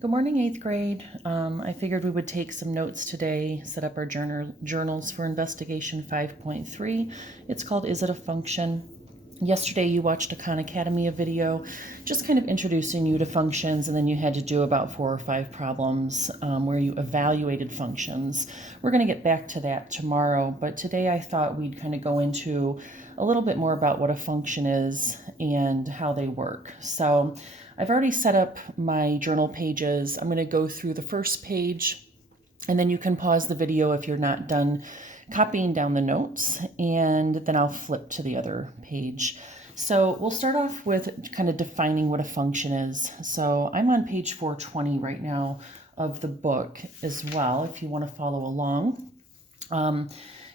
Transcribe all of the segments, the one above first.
Good morning, 8th grade. I figured we would take some notes today, set up our journals for investigation 5.3. It's called Is It a Function? Yesterday you watched a Khan Academy video, just kind of introducing you to functions, and then you had to do about 4 or 5 problems where you evaluated functions. We're going to get back to that tomorrow, but today I thought we'd kind of go into a little bit more about what a function is and how they work. So I've already set up my journal pages. I'm going to go through the first page, and then you can pause the video if you're not done copying down the notes, and then I'll flip to the other page. So we'll start off with kind of defining what a function is. So I'm on page 420 right now of the book as well, if you want to follow along.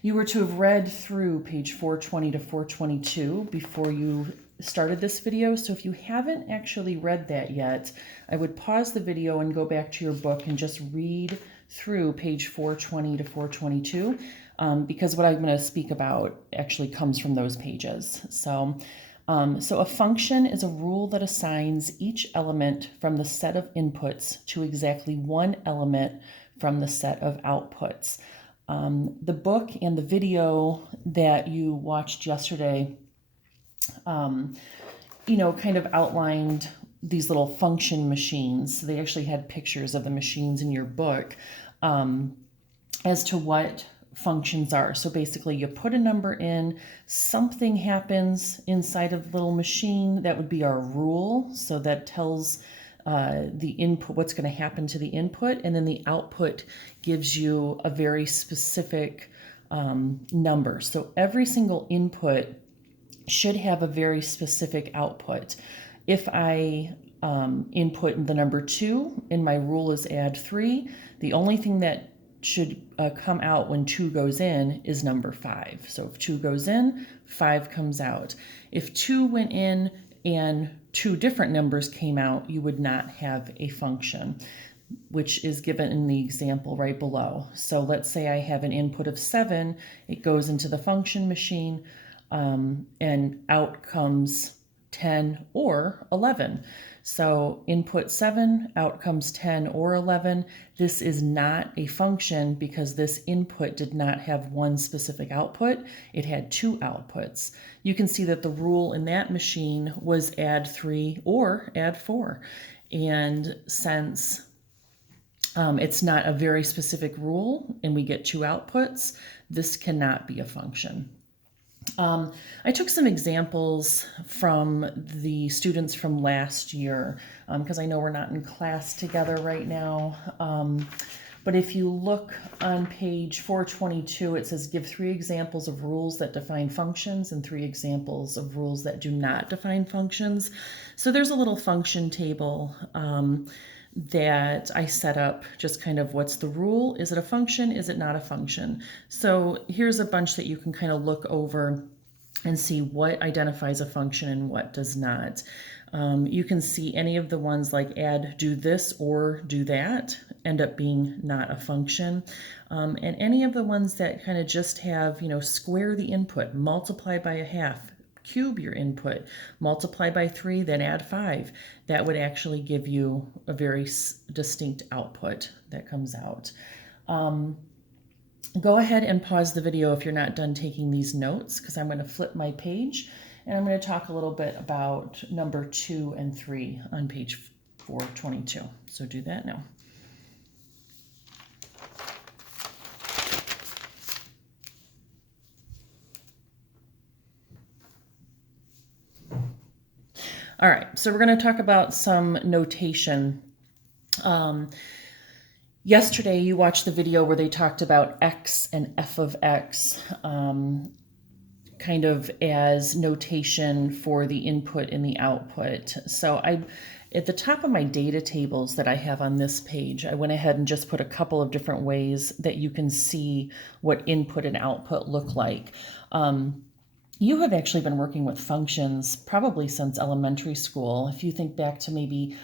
You were to have read through page 420 to 422 before you started this video. So if you haven't actually read that yet, I would pause the video and go back to your book and just read through page 420 to 422 because what I'm going to speak about actually comes from those pages. So a function is a rule that assigns each element from the set of inputs to exactly one element from the set of outputs. The book and the video that you watched yesterday, kind of outlined these little function machines. They actually had pictures of the machines in your book as to what functions are. So basically you put a number in, something happens inside of the little machine. That would be our rule. So that tells the input, what's going to happen to the input, and then the output gives you a very specific number. So every single input should have a very specific output. If I input the number 2 and my rule is add 3, the only thing that should come out when 2 goes in is number 5. So if 2 goes in, 5 comes out. If 2 went in and 2 different numbers came out, you would not have a function, which is given in the example right below. So let's say I have an input of 7, it goes into the function machine, and out comes 10 or 11. So input 7, out comes 10 or 11. This is not a function because this input did not have one specific output. It had 2 outputs. You can see that the rule in that machine was add 3 or add 4. And since it's not a very specific rule and we get 2 outputs, this cannot be a function. I took some examples from the students from last year because I know we're not in class together right now. But if you look on page 422, it says give 3 examples of rules that define functions and 3 examples of rules that do not define functions. So there's a little function table that I set up, just kind of what's the rule? Is it a function? Is it not a function? So here's a bunch that you can kind of look over and see what identifies a function and what does not. You can see any of the ones like add, do this or do that end up being not a function. And any of the ones that kind of just have, square the input, multiply by a half, cube your input, multiply by 3, then add 5. That would actually give you a very distinct output that comes out. Go ahead and pause the video if you're not done taking these notes, because I'm going to flip my page and I'm going to talk a little bit about number 2 and 3 on page 422. So do that now. All right, so we're going to talk about some notation. Yesterday, you watched the video where they talked about x and f of x kind of as notation for the input and the output. So at the top of my data tables that I have on this page, I went ahead and just put a couple of different ways that you can see what input and output look like. You have actually been working with functions probably since elementary school. If you think back to maybe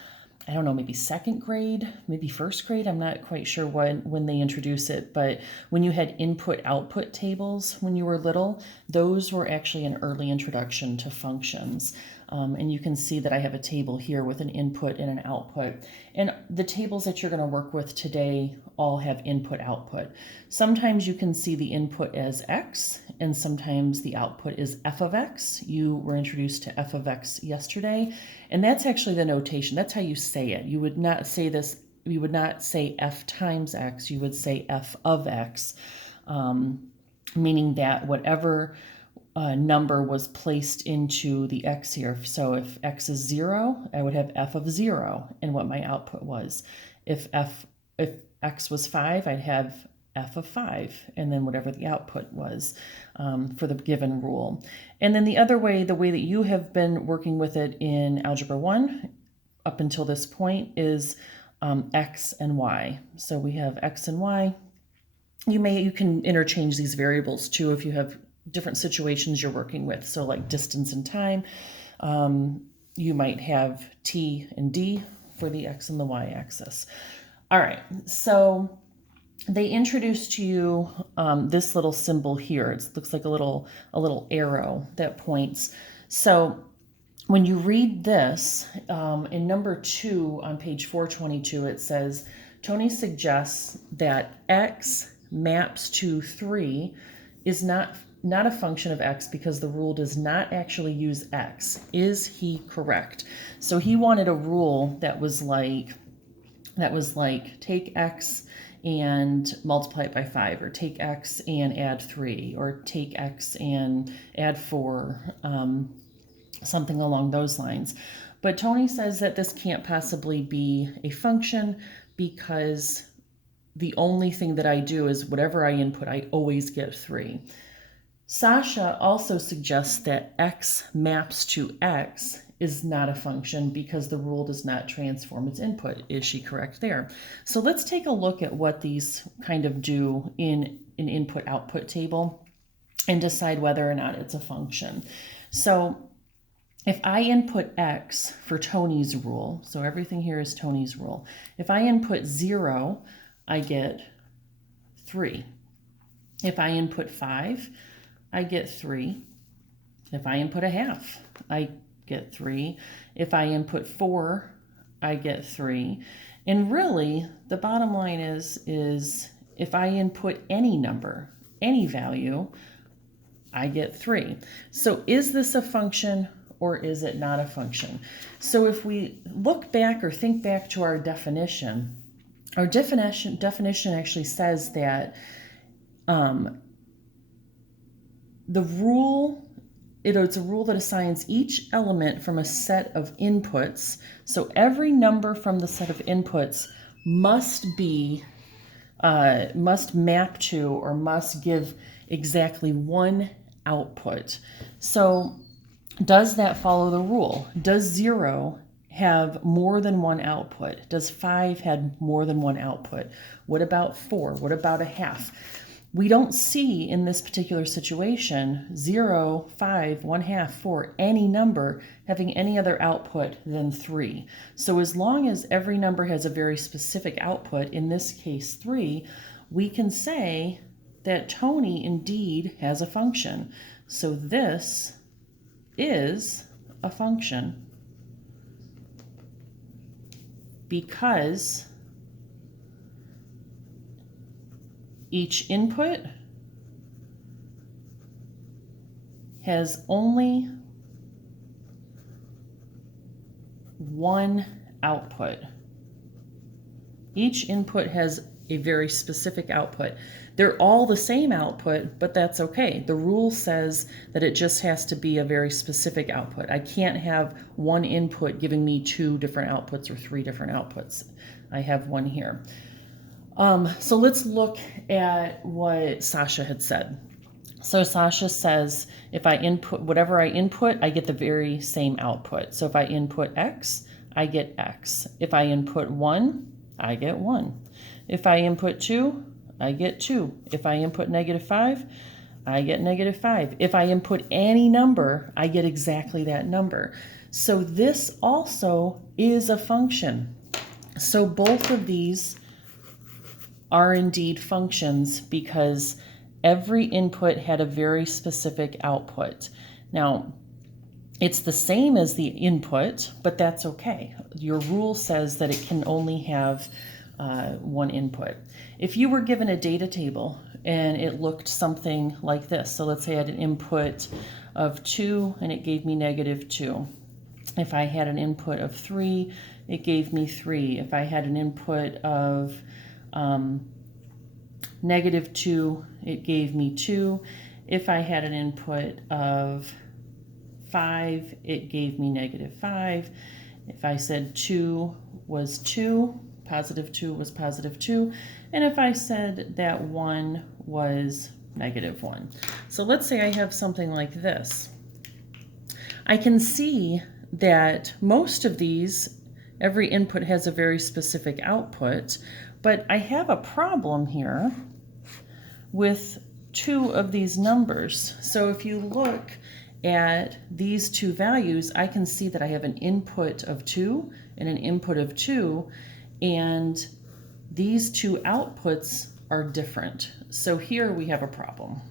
2nd grade, maybe 1st grade, I'm not quite sure when they introduced it, but when you had input-output tables when you were little, those were actually an early introduction to functions. And you can see that I have a table here with an input and an output. And the tables that you're going to work with today all have input output. Sometimes you can see the input as x, and sometimes the output is f of x. You were introduced to f of x yesterday, and that's actually the notation. That's how you say it. You would not say this, you would not say f times x, you would say f of x, meaning that whatever number was placed into the x here. So if x is 0, I would have f of 0 and what my output was. If x was 5, I'd have f of 5 and then whatever the output was for the given rule. And then the other way, the way that you have been working with it in Algebra 1 up until this point is x and y. So we have x and y. You can interchange these variables too if you have different situations you're working with. So like distance and time, you might have t and d for the x and the y axis. All right, so they introduced to you this little symbol here. It looks like a little arrow that points. So when you read this, in number 2 on page 422, it says, Tony suggests that x maps to 3 is not a function of x because the rule does not actually use x. Is he correct? So he wanted a rule that was like take x and multiply it by 5, or take x and add 3, or take x and add 4, something along those lines. But Tony says that this can't possibly be a function because the only thing that I do is whatever I input, I always get 3. Sasha also suggests that x maps to x is not a function because the rule does not transform its input. Is she correct there? So let's take a look at what these kind of do in an input-output table and decide whether or not it's a function. So if I input x for Tony's rule, so everything here is Tony's rule. If I input 0, I get 3. If I input 5, I get 3. If I input a half, I get 3. If I input 4, I get 3. And really, the bottom line is if I input any number, any value, I get 3. So is this a function or is it not a function? So if we look back or think back to our definition actually says that the rule, it's a rule that assigns each element from a set of inputs. So every number from the set of inputs must map to or must give exactly one output. So does that follow the rule? Does 0 have more than one output? Does 5 have more than one output? What about 4? What about a half? We don't see in this particular situation 0, 5, 1/2, 4, any number having any other output than 3. So as long as every number has a very specific output, in this case 3, we can say that Tony indeed has a function. So this is a function because each input has only one output. Each input has a very specific output. They're all the same output, but that's okay. The rule says that it just has to be a very specific output. I can't have one input giving me 2 different outputs or 3 different outputs. I have one here. So let's look at what Sasha had said. So Sasha says if I input whatever I input, I get the very same output. So if I input x, I get x. If I input 1, I get 1. If I input 2, I get 2. If I input -5, I get -5. If I input any number, I get exactly that number. So this also is a function. So both of these are indeed functions because every input had a very specific output. Now, It's the same as the input, but that's okay. Your rule says that it can only have one input. If you were given a data table and it looked something like this, so let's say I had an input of 2 and it gave me -2. If I had an input of 3, it gave me 3. If I had an input of -2, it gave me 2. If I had an input of 5, it gave me -5. If I said 2 was 2, +2 was +2. And if I said that 1 was -1. So let's say I have something like this. I can see that most of these, every input has a very specific output, but I have a problem here with 2 of these numbers. So if you look at these 2 values, I can see that I have an input of 2 and an input of 2, and these 2 outputs are different. So here we have a problem.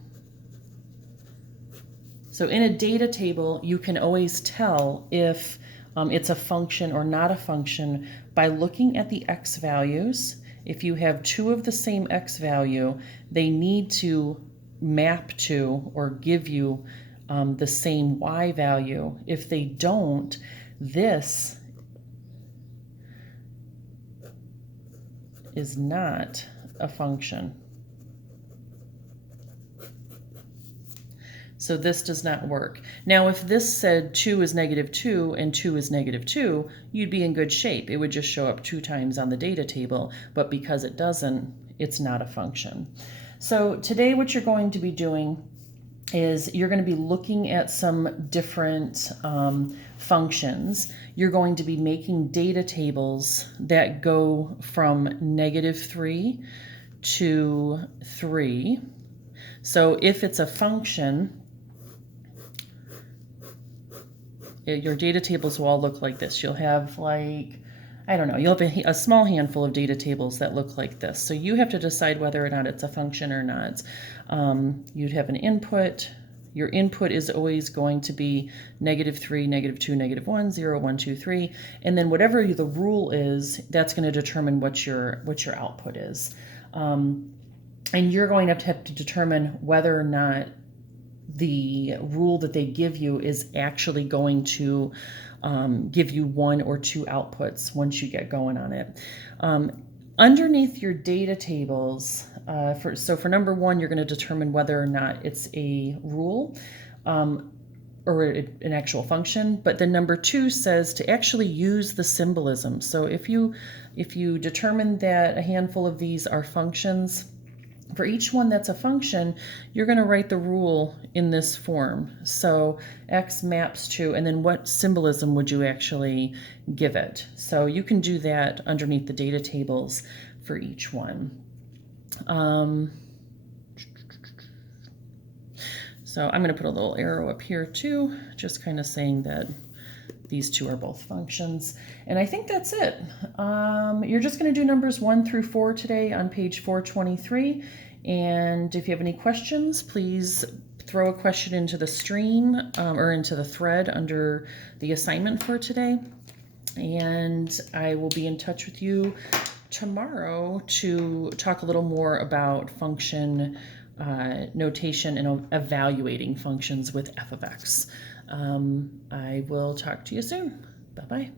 So in a data table, you can always tell if it's a function or not a function by looking at the x values. If you have 2 of the same x value, they need to map to or give you the same y value. If they don't, this is not a function. So this does not work. Now, if this said 2 is -2 and 2 is -2, you'd be in good shape. It would just show up 2 times on the data table, but because it doesn't, it's not a function. So today what you're going to be doing is you're going to be looking at some different functions. You're going to be making data tables that go from -3 to 3. So if it's a function, your data tables will all look like this. You'll have like, I don't know, you'll have a small handful of data tables that look like this. So you have to decide whether or not it's a function or not. You'd have an input. Your input is always going to be -3, -2, -1, 0, 1, 2, 3. And then whatever the rule is, that's going to determine what your output is. And you're going to have to determine whether or not the rule that they give you is actually going to give you 1 or 2 outputs once you get going on it. Underneath your data tables, for number 1, you're going to determine whether or not it's a rule or an actual function. But then number 2 says to actually use the symbolism. So if you determine that a handful of these are functions, for each one that's a function, you're going to write the rule in this form. So x maps to, and then what symbolism would you actually give it? So you can do that underneath the data tables for each one. So I'm going to put a little arrow up here too, just kind of saying that these 2 are both functions. And I think that's it. You're just going to do numbers 1 through 4 today on page 423. And if you have any questions, please throw a question into the stream or into the thread under the assignment for today. And I will be in touch with you tomorrow to talk a little more about function notation and evaluating functions with f of x. I will talk to you soon. Bye-bye.